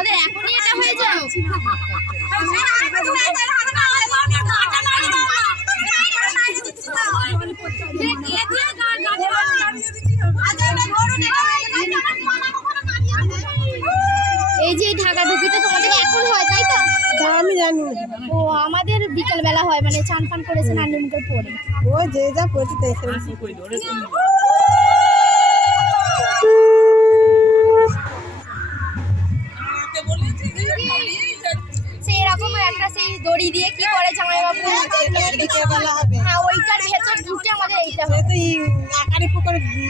তোমাদের এখনই এটা হয়ে যাও। এই যে ঢাকা ঢুকিটা তোমাদের এখন হয় তাই তো? আমি জানি। ও আমাদের বিকেল বেলা হয় মানে চান ফান করেছে নান্ডি মুখের পরে। ও যে যা করছে তাই একটা সেই দড়ি দিয়ে কি করে জামাই বাবু? হ্যাঁ ওইটার ভেতর ঢুকে আমাদের এইটা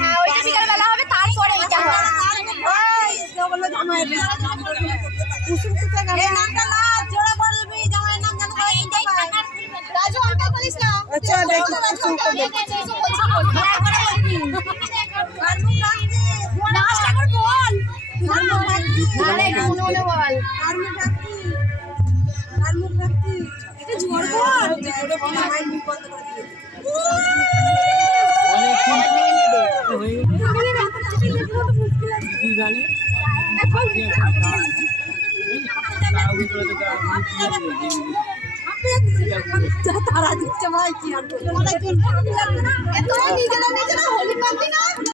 হ্যাঁ ওইটা বিকেল বেলা হবে তারপরে এইটা হবে। তারা দিচ্ছে ভাই কি আর নিজেরা নিজেরা হোলি পাবি না?